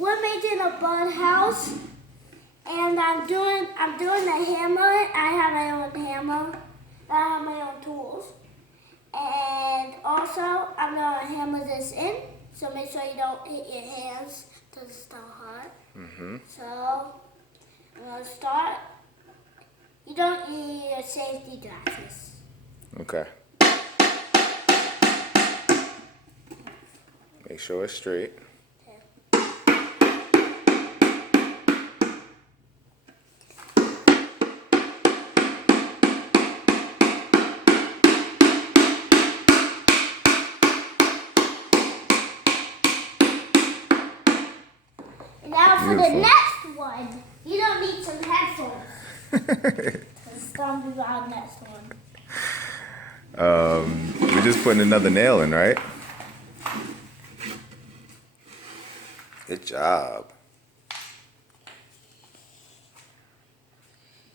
we're making a birdhouse, and I'm doing the hammer. I have my own hammer. I have my own tools, and also I'm gonna hammer this in. So make sure you don't hit your hands because it's still hot. So I'm gonna start. You don't need your safety glasses. Okay. Make sure it's straight. And now for Beautiful. the next one, you don't need some headphones. It's gonna be our next one. We're just putting another nail in, right? Good job.